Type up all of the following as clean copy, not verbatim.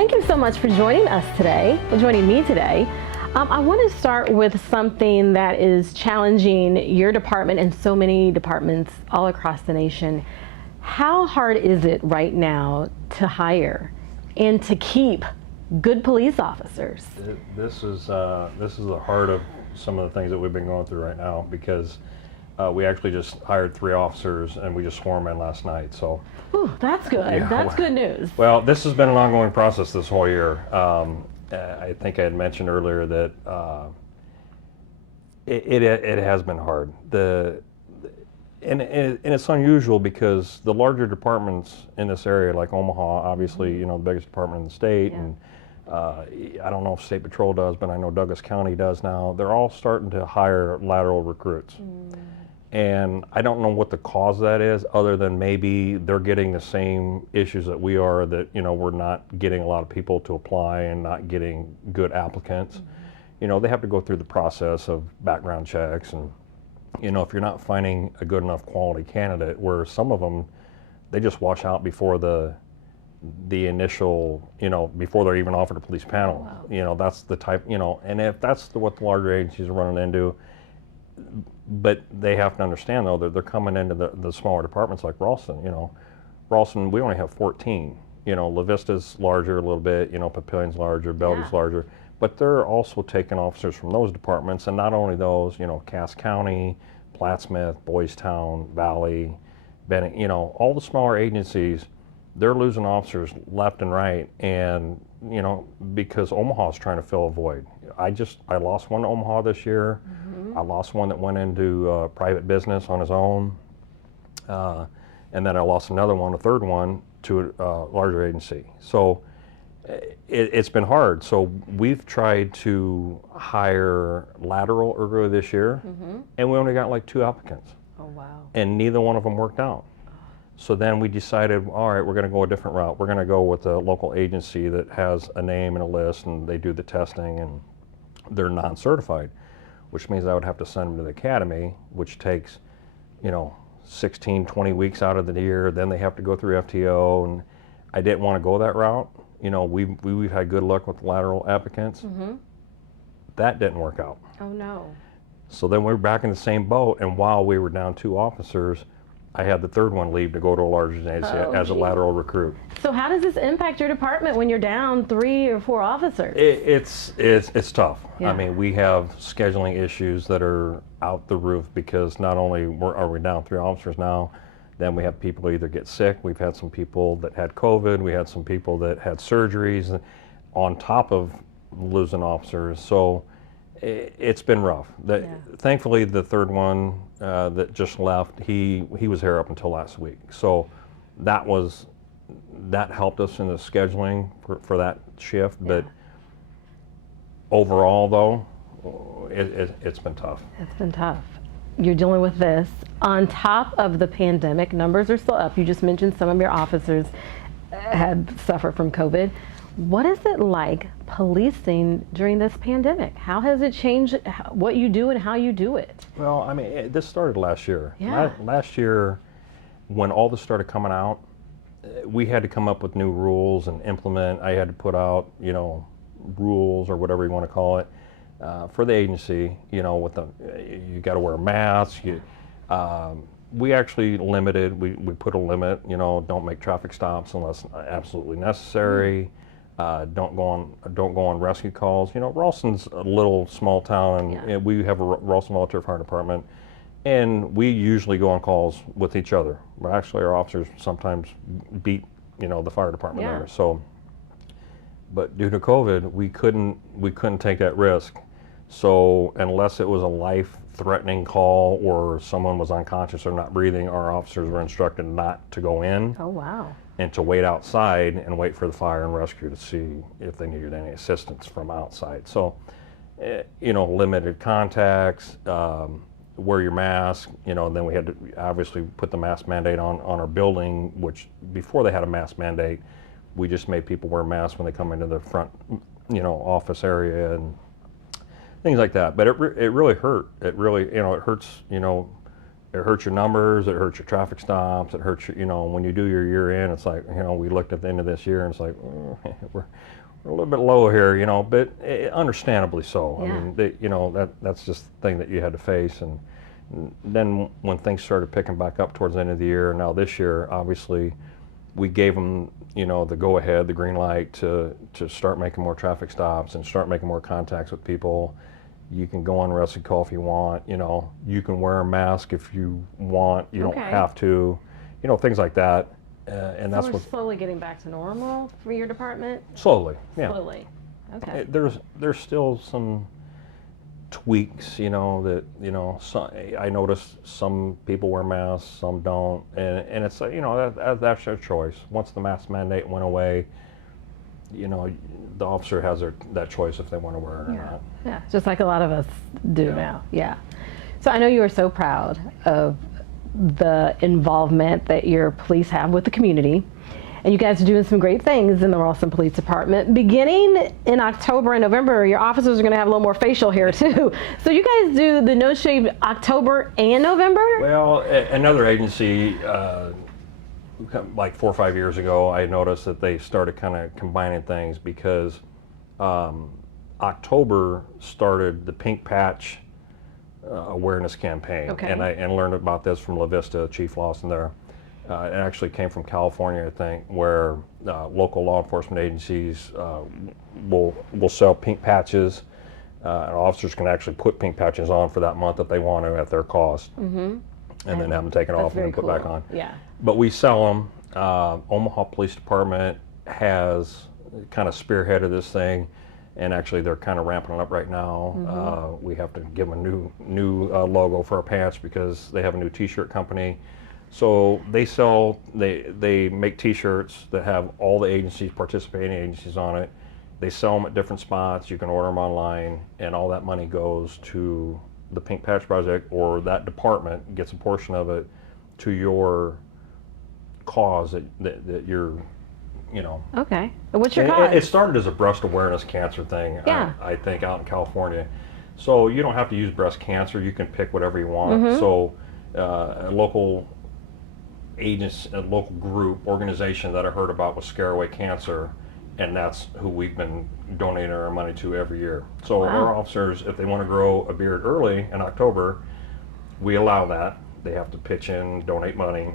thank you so much for joining us today, joining me today. I want to start with something that is challenging your department and so many departments all across the nation. How hard is it right now to hire and to keep good police officers? This is the heart of some of the things that we've been going through right now, because we actually just hired 3 officers and we just swore them in last night. So, Ooh, that's good. Yeah, That's good news. Well, this has been an ongoing process this whole year. I think I had mentioned earlier that it has been hard. And it's unusual because the larger departments in this area, like Omaha, obviously, the biggest department in the state, and I don't know if State Patrol does, but I know Douglas County does now. They're all starting to hire lateral recruits. And I don't know what the cause of that is, other than maybe they're getting the same issues that we are, that we're not getting a lot of people to apply and not getting good applicants. They have to go through the process of background checks, and if you're not finding a good enough quality candidate, where some of them, they just wash out before the initial, before they're even offered a police panel. Wow. That's the type, and if that's what the larger agencies are running into. But they have to understand, though, that they're coming into the smaller departments like Ralston. Ralston, we only have 14. La Vista's larger a little bit, Papillion's larger, Bellevue's larger, but they're also taking officers from those departments, and not only those, Cass County, Plattsmouth, Boys Town, Valley, Bennett, all the smaller agencies, they're losing officers left and right, and because Omaha's trying to fill a void. I lost one to Omaha this year. I lost one that went into private business on his own, and then I lost another one, a third one, to a larger agency. So it's been hard. So we've tried to hire lateral earlier this year, and we only got like 2 applicants. Oh, wow. And neither one of them worked out. So then we decided, all right, we're going to go a different route. We're going to go with a local agency that has a name and a list, and they do the testing, and they're non-certified, which means I would have to send them to the academy, which takes, 16, 20 weeks out of the year. Then they have to go through FTO, and I didn't want to go that route. We've had good luck with lateral applicants. That didn't work out. Oh, no. So then we were back in the same boat, and while we were down 2 officers, I had the third one leave to go to a larger agency as a lateral recruit. So how does this impact your department when you're down 3 or 4 officers? It's tough. Yeah. I mean, we have scheduling issues that are out the roof, because not only are we down 3 officers now, then we have people either get sick. We've had some people that had COVID. We had some people that had surgeries on top of losing officers. So it's been rough. Thankfully, the third one that just left, he was here up until last week. So that helped us in the scheduling for that shift. But overall, though, it's been tough. It's been tough. You're dealing with this. On top of the pandemic, numbers are still up. You just mentioned some of your officers have suffered from COVID. What is it like policing during this pandemic? How has it changed what you do and how you do it? Well, I mean, this started last year. Yeah. Last year, when all this started coming out, we had to come up with new rules and implement. I had to put out, rules, or whatever you want to call it, for the agency. With you got to wear a mask. We actually limited. We put a limit. Don't make traffic stops unless absolutely necessary. Don't go on rescue calls. Ralston's a little small town, and we have a Ralston Volunteer Fire Department, and we usually go on calls with each other. But actually, our officers sometimes beat the fire department there. So, but due to COVID, we couldn't take that risk. So unless it was a life-threatening call or someone was unconscious or not breathing, our officers were instructed not to go in. Oh, wow. And to wait outside and wait for the fire and rescue to see if they needed any assistance from outside. So, limited contacts, wear your mask, then we had to obviously put the mask mandate on our building, which before they had a mask mandate, we just made people wear masks when they come into the front, office area and things like that. But it really hurt. It really, it hurts, it hurts your numbers, it hurts your traffic stops, it hurts your, when you do your year end, it's like, we looked at the end of this year and it's like, we're a little bit low here, but understandably so. Yeah. I mean, that's just the thing that you had to face. And then when things started picking back up towards the end of the year, now this year, obviously, we gave them, the go-ahead, the green light to start making more traffic stops and start making more contacts with people. You can go on rescue call if you want, you can wear a mask if you want, you don't have to, things like that. And so that's we're what slowly getting back to normal for your department? slowly, yeah. Slowly. Okay. There's still some tweaks, that, I noticed some people wear masks, some don't, and it's, that's their choice. Once the mask mandate went away, the officer has that choice if they want to wear it or not. Yeah, just like a lot of us do now. Yeah. So I know you are so proud of the involvement that your police have with the community. And you guys are doing some great things in the Ralston Police Department. Beginning in October and November, your officers are going to have a little more facial hair too. So you guys do the No Shave October and November? Well, another agency, like 4 or 5 years ago, I noticed that they started kind of combining things because October started the Pink Patch awareness campaign. Okay. And I learned about this from La Vista, Chief Lawson there. It actually came from California, I think, where local law enforcement agencies will sell pink patches, and officers can actually put pink patches on for that month if they want to at their cost, and then have them taken off and then put back on. Yeah. But we sell them. Omaha Police Department has kind of spearheaded this thing, and actually they're kind of ramping it up right now. We have to give them a new logo for our pants because they have a new T-shirt company. So they make T-shirts that have all the agencies, participating agencies on it. They sell them at different spots. You can order them online, and all that money goes to the Pink Patch Project, or that department gets a portion of it to your cause that you're, Okay. And what's your And cause? it started as a breast awareness cancer thing, Yeah. I think, out in California. So you don't have to use breast cancer. You can pick whatever you want. So a local a local group, organization that I heard about was Scare Away Cancer, and that's who we've been donating our money to every year. So our officers, if they want to grow a beard early in October, we allow that. They have to pitch in, donate money.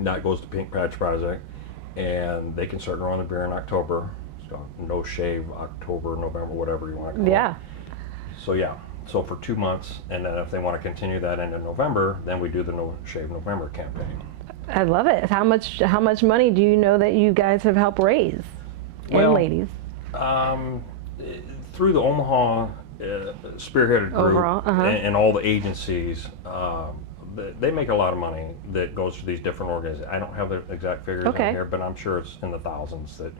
That goes to Pink Patch Project, and they can start growing the beard in October. So No Shave October, November, whatever you want to call it. So so for 2 months, and then if they want to continue that into November, then we do the No Shave November campaign. I love it. How much money do you know that you guys have helped raise? And ladies? Through the Omaha spearheaded group Overall, and all the agencies, they make a lot of money that goes to these different organizations. I don't have the exact figures in here, but I'm sure it's in the thousands that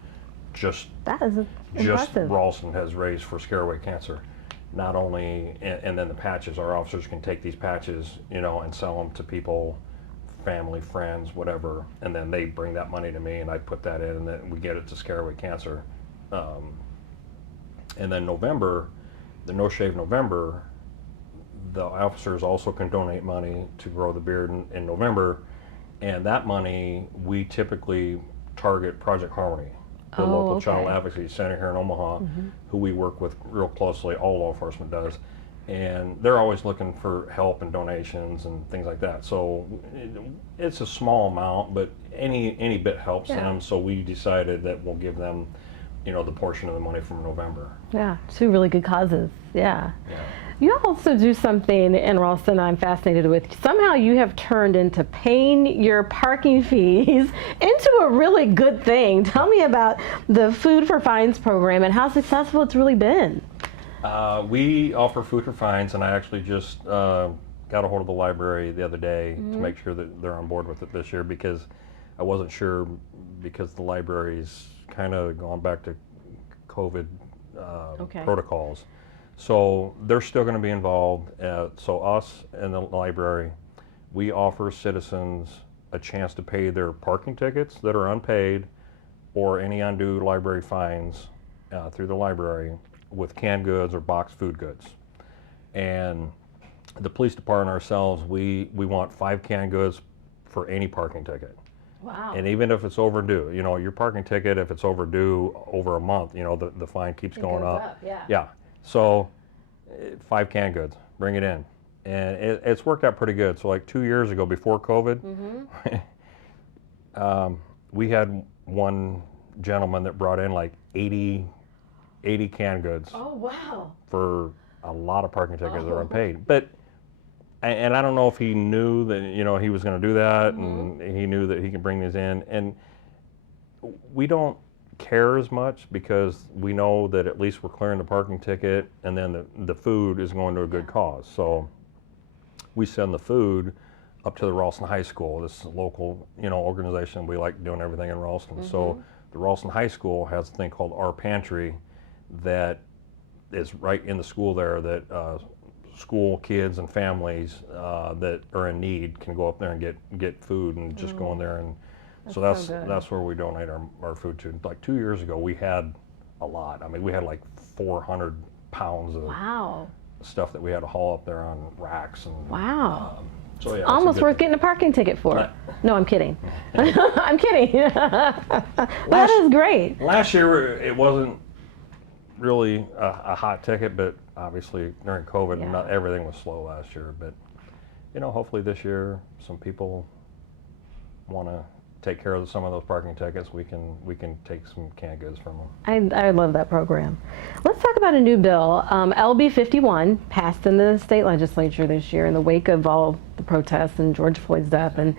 just impressive. Ralston has raised for Scare Away Cancer. Not only, and then the patches, our officers can take these patches, and sell them to people, family, friends, whatever, and then they bring that money to me and I put that in, and then we get it to Scare Away Cancer. And then November, the No Shave November, the officers also can donate money to grow the beard in November, and that money we typically target Project Harmony, the local child advocacy center here in Omaha, who we work with real closely. All law enforcement does. And they're always looking for help and donations and things like that. So it's a small amount, but any bit helps them. So we decided that we'll give them, the portion of the money from November. Yeah, two really good causes. Yeah. You also do something in Ralston I'm fascinated with. Somehow you have turned into paying your parking fees into a really good thing. Tell me about the Food for Fines program and how successful it's really been. We offer food for fines, and I actually just got a hold of the library the other day to make sure that they're on board with it this year, because I wasn't sure, because the library's kind of gone back to COVID protocols. So they're still going to be involved. So us and the library, we offer citizens a chance to pay their parking tickets that are unpaid or any undue library fines through the library with canned goods or boxed food goods. And The police department ourselves, we want 5 canned goods for any parking ticket. Wow. And even if it's overdue, you know, your parking ticket, if it's overdue over a month, you know, the fine keeps going up. Yeah. Yeah. So 5 canned goods, bring it in. And it's worked out pretty good. So like 2 years ago, before COVID, we had one gentleman that brought in like 80 canned goods Oh, wow. for a lot of parking tickets that are unpaid. But and I don't know if he knew that, you know, he was going to do that, and he knew that he could bring these in. And we don't care as much because we know that at least we're clearing the parking ticket, and then the food is going to a good cause. So we send the food up to the Ralston High School. This is a local, you know, organization. We like doing everything in Ralston. So the Ralston High School has a thing called Our Pantry that is right in the school there, that school kids and families that are in need can go up there and get food and just go in there. And so that's where we donate our food to. Like 2 years ago, we had a lot. I mean, we had like 400 pounds of stuff that we had to haul up there on racks. And so yeah, almost worth getting a parking ticket for. No, I'm kidding. I'm kidding. That is great. Last year it wasn't really a hot ticket, but obviously during COVID, not everything was slow last year. But you know, hopefully this year, some people want to take care of some of those parking tickets. We can take some canned goods from them. I love that program. Let's talk about a new bill. LB 51 passed in the state legislature this year in the wake of all the protests and George Floyd's death, and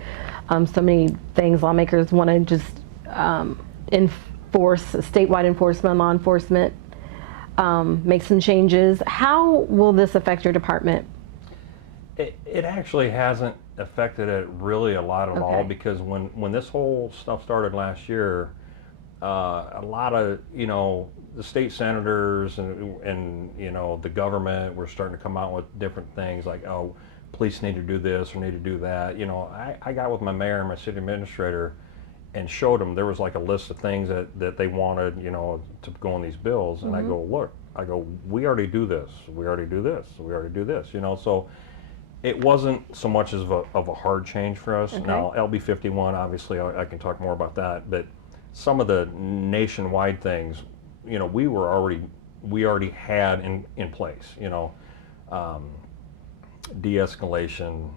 so many things. Lawmakers want to just enforce statewide enforcement, law enforcement, make some changes. How will this affect your department? It actually hasn't affected it really a lot at all, because when this whole stuff started last year, a lot of, you know, the state senators and you know, the government were starting to come out with different things like, oh, police need to do this or need to do that. You know, I got with my mayor and my city administrator and showed them there was like a list of things that they wanted, you know, to go in these bills. And I go, look, we already do this, we already do this, we already do this, you know. So it wasn't so much of a hard change for us. Now, LB 51, obviously, I can talk more about that, but some of the nationwide things, you know, we already had in place, you know, de-escalation.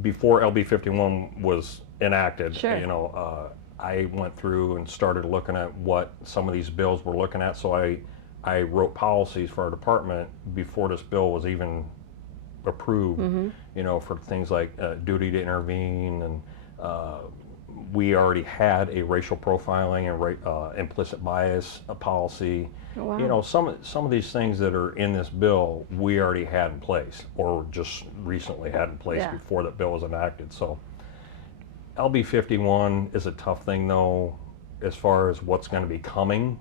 Before LB 51 was enacted, you know, I went through and started looking at what some of these bills were looking at. So I wrote policies for our department before this bill was even approved, you know, for things like duty to intervene, and we already had a racial profiling and implicit bias policy. You know, some of these things that are in this bill we already had in place, or just recently had in place before that bill was enacted. So LB 51 is a tough thing, though, as far as what's going to be coming,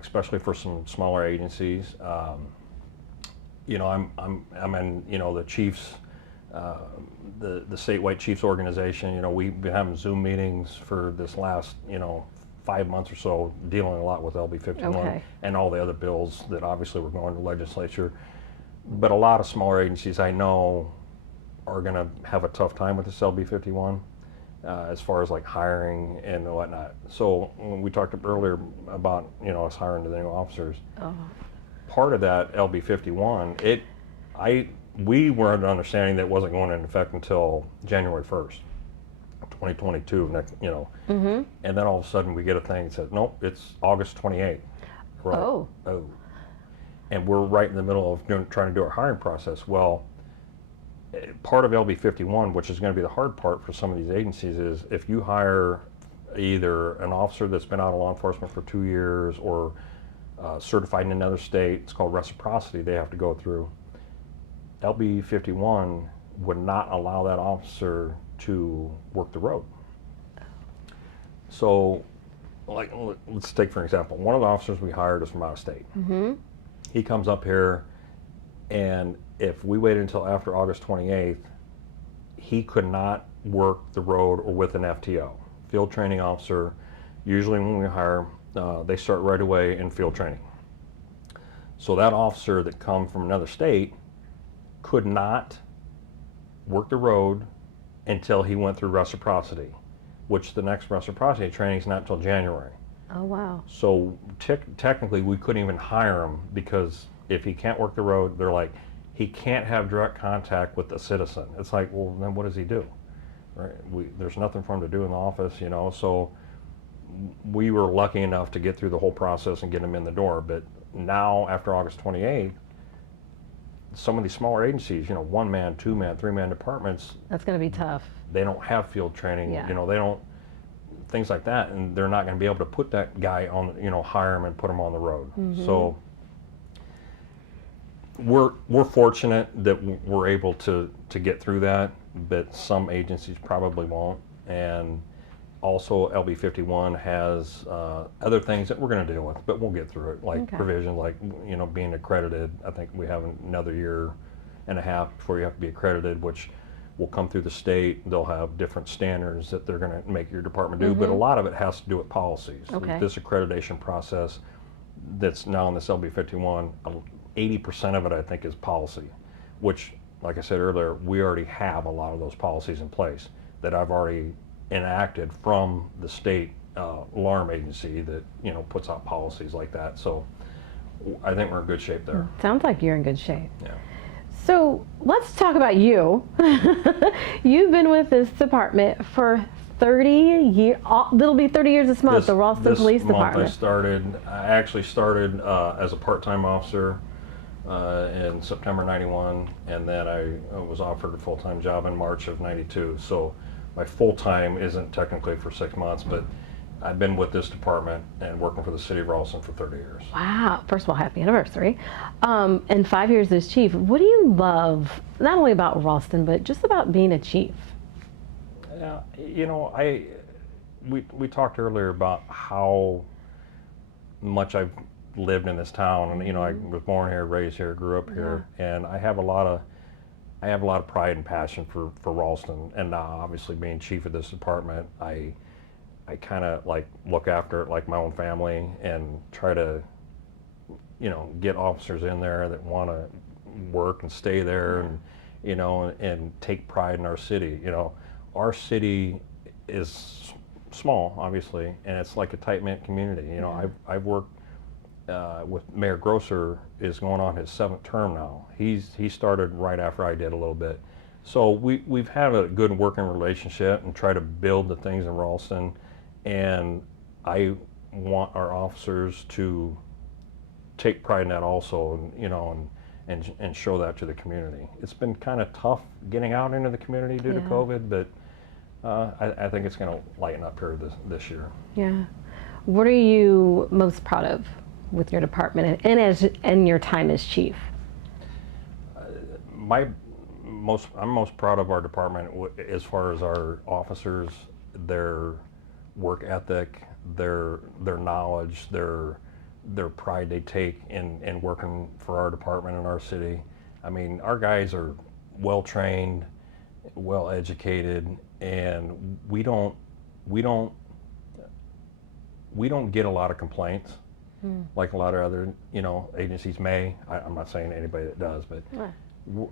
especially for some smaller agencies. You know, I'm in, you know, the Chiefs, the statewide Chiefs organization. You know, we've been having Zoom meetings for this last, you know, 5 months or so, dealing a lot with LB 51 and all the other bills that obviously were going to legislature. But a lot of smaller agencies I know are going to have a tough time with this LB 51 as far as like hiring and whatnot. So when we talked earlier about, you know, us hiring the new officers. Part of that LB 51, we were under understanding that it wasn't going into effect until January 1st, 2022, you know. And then all of a sudden we get a thing that says, nope, it's August 28th. Right. And we're right in the middle of trying to do our hiring process. Well, part of LB 51, which is going to be the hard part for some of these agencies, is if you hire either an officer that's been out of law enforcement for 2 years or certified in another state, it's called reciprocity, they have to go through. LB 51 would not allow that officer to work the road. So, like, let's take for example, one of the officers we hired is from out of state. He comes up here, and if we waited until after August 28th, he could not work the road or with an FTO, field training officer. Usually when we hire, they start right away in field training. So that officer that comes from another state could not work the road until he went through reciprocity, which the next reciprocity training is not until January. Oh, wow. So technically we couldn't even hire him, because if he can't work the road, they're like, he can't have direct contact with the citizen. It's like, well, then what does he do? Right? There's nothing for him to do in the office, you know. So we were lucky enough to get through the whole process and get him in the door. But now, after August 28th, some of these smaller agencies, you know, 1-man, 2-man, 3-man departments, That's going to be tough. they don't have field training, Yeah. you know, they don't, things like that, and they're not going to be able to put that guy on, you know, hire him and put him on the road. So we're fortunate that we're able to get through that, but some agencies probably won't. And also LB 51 has other things that we're going to deal with, but we'll get through it, like provision, like, you know, being accredited. I think we have another year and a half before you have to be accredited, which will come through the state. They'll have different standards that they're going to make your department do, but a lot of it has to do with policies. Okay. This accreditation process that's now in this LB 51, 80% of it I think is policy, which, like I said earlier, we already have a lot of those policies in place that I've already enacted from the state alarm agency that, you know, puts out policies like that. So I think we're in good shape there. Sounds like you're in good shape. Yeah. So let's talk about you. You've been with this department for 30 years. It'll be 30 years this month, the Ralston Police Department. I actually started as a part-time officer in September 91, and then I was offered a full-time job in March of 92. So my full-time isn't technically for 6 months, but I've been with this department and working for the city of Ralston for 30 years. Wow. First of all, happy anniversary. And 5 years as chief. What do you love, not only about Ralston, but just about being a chief? Yeah, you know, we talked earlier about how much I've lived in this town, and, you know, I was born here, raised here, grew up here, and I have a lot of pride and passion for Ralston. And now, obviously, being chief of this department, I kind of like look after it like my own family, and try to, you know, get officers in there that want to work and stay there, and, you know, and take pride in our city. You know, our city is small, obviously, and it's like a tight-knit community. You know, I've worked with Mayor Grosser, is going on his 7th term now. He started right after I did a little bit. So we've had a good working relationship and try to build the things in Ralston. And I want our officers to take pride in that also, and, you know, and show that to the community. It's been kind of tough getting out into the community due to COVID, but I think it's going to lighten up here this year. Yeah. What are you most proud of with your department and your time as chief? I'm most proud of our department as far as our officers, their work ethic, their knowledge, their pride they take in working for our department in our city. I mean, our guys are well trained, well educated, and we don't get a lot of complaints like a lot of other, you know, agencies may. I'm not saying anybody that does, but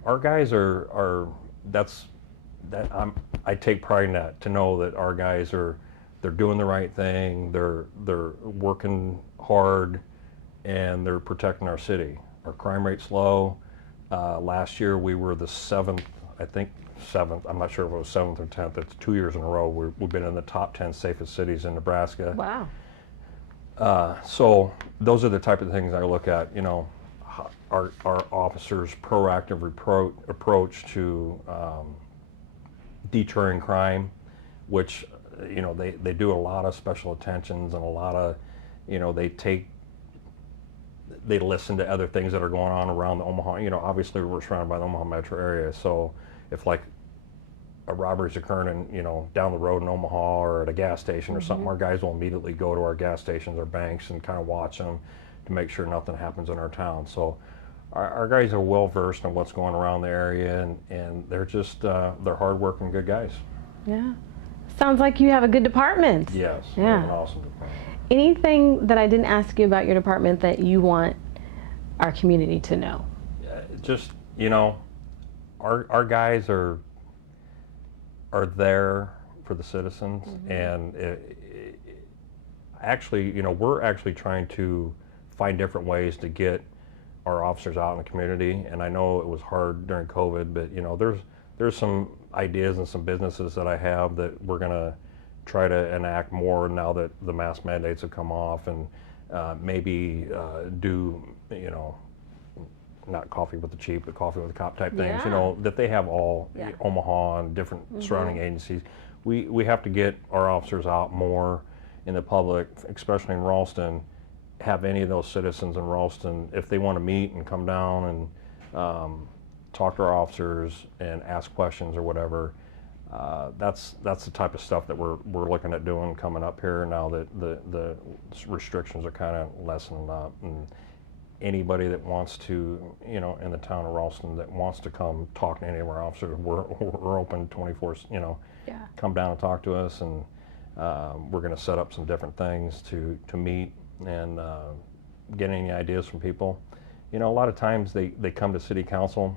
our guys I take pride in that, to know that our guys they're doing the right thing, they're working hard, and they're protecting our city. Our crime rate's low. Last year we were the 7th, I'm not sure if it was 7th or 10th, it's 2 years in a row. We've been in the top 10 safest cities in Nebraska. Wow. So those are the type of things I look at, you know, our officers' proactive approach to deterring crime, which, you know, they do a lot of special attentions, and a lot of, you know, they listen to other things that are going on around the Omaha. You know, obviously we're surrounded by the Omaha metro area, so if like a robbery's occurring in, you know, down the road in Omaha or at a gas station or something, our guys will immediately go to our gas stations or banks and kind of watch them to make sure nothing happens in our town. So our guys are well versed in what's going around the area, and they're just they're hardworking, good guys. Yeah. Sounds like you have a good department. Yes. Yeah. We have an awesome department. Anything that I didn't ask you about your department that you want our community to know? Just, you know, our guys are there for the citizens, and actually, you know, we're actually trying to find different ways to get our officers out in the community. And I know it was hard during COVID, but you know, there's some ideas and some businesses that I have that we're gonna try to enact more now that the mask mandates have come off, and maybe do, you know, not coffee with the chief, but coffee with the cop type things, you know, that they have all Omaha and different surrounding agencies. We have to get our officers out more in the public, especially in Ralston. Have any of those citizens in Ralston, if they want to meet and come down and talk to our officers and ask questions or whatever, that's the type of stuff that we're looking at doing coming up here now that the restrictions are kind of lessening up. And anybody that wants to, you know, in the town of Ralston that wants to come talk to any of our officers, we're open 24, you know, come down and talk to us, and we're going to set up some different things to meet and get any ideas from people. You know, a lot of times they come to city council,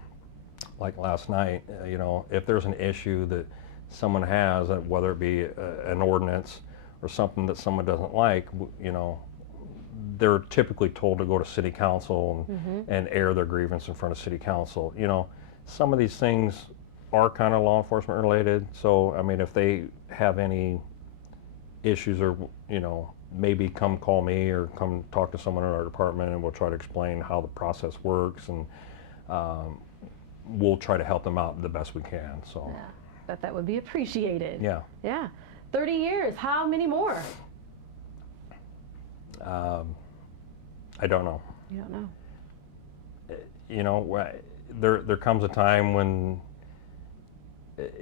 like last night, you know, if there's an issue that someone has, whether it be an ordinance or something that someone doesn't like, you know, they're typically told to go to city council and air their grievance in front of city council. You know, some of these things are kind of law enforcement related. So, I mean, if they have any issues, or, you know, maybe come call me or come talk to someone in our department, and we'll try to explain how the process works, and we'll try to help them out the best we can. So, but that would be appreciated. Yeah. 30 years, how many more? I don't know. You don't know. You know, there comes a time when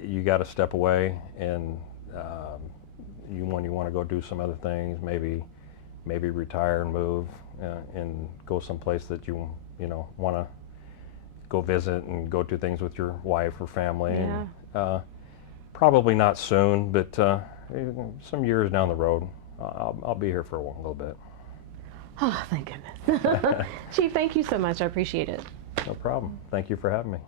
you got to step away, and when you want to go do some other things, maybe retire and move, and go someplace that you know want to go visit and go do things with your wife or family. And, probably not soon, but some years down the road, I'll be here for a little bit. Oh, thank goodness. Chief, thank you so much. I appreciate it. No problem. Thank you for having me.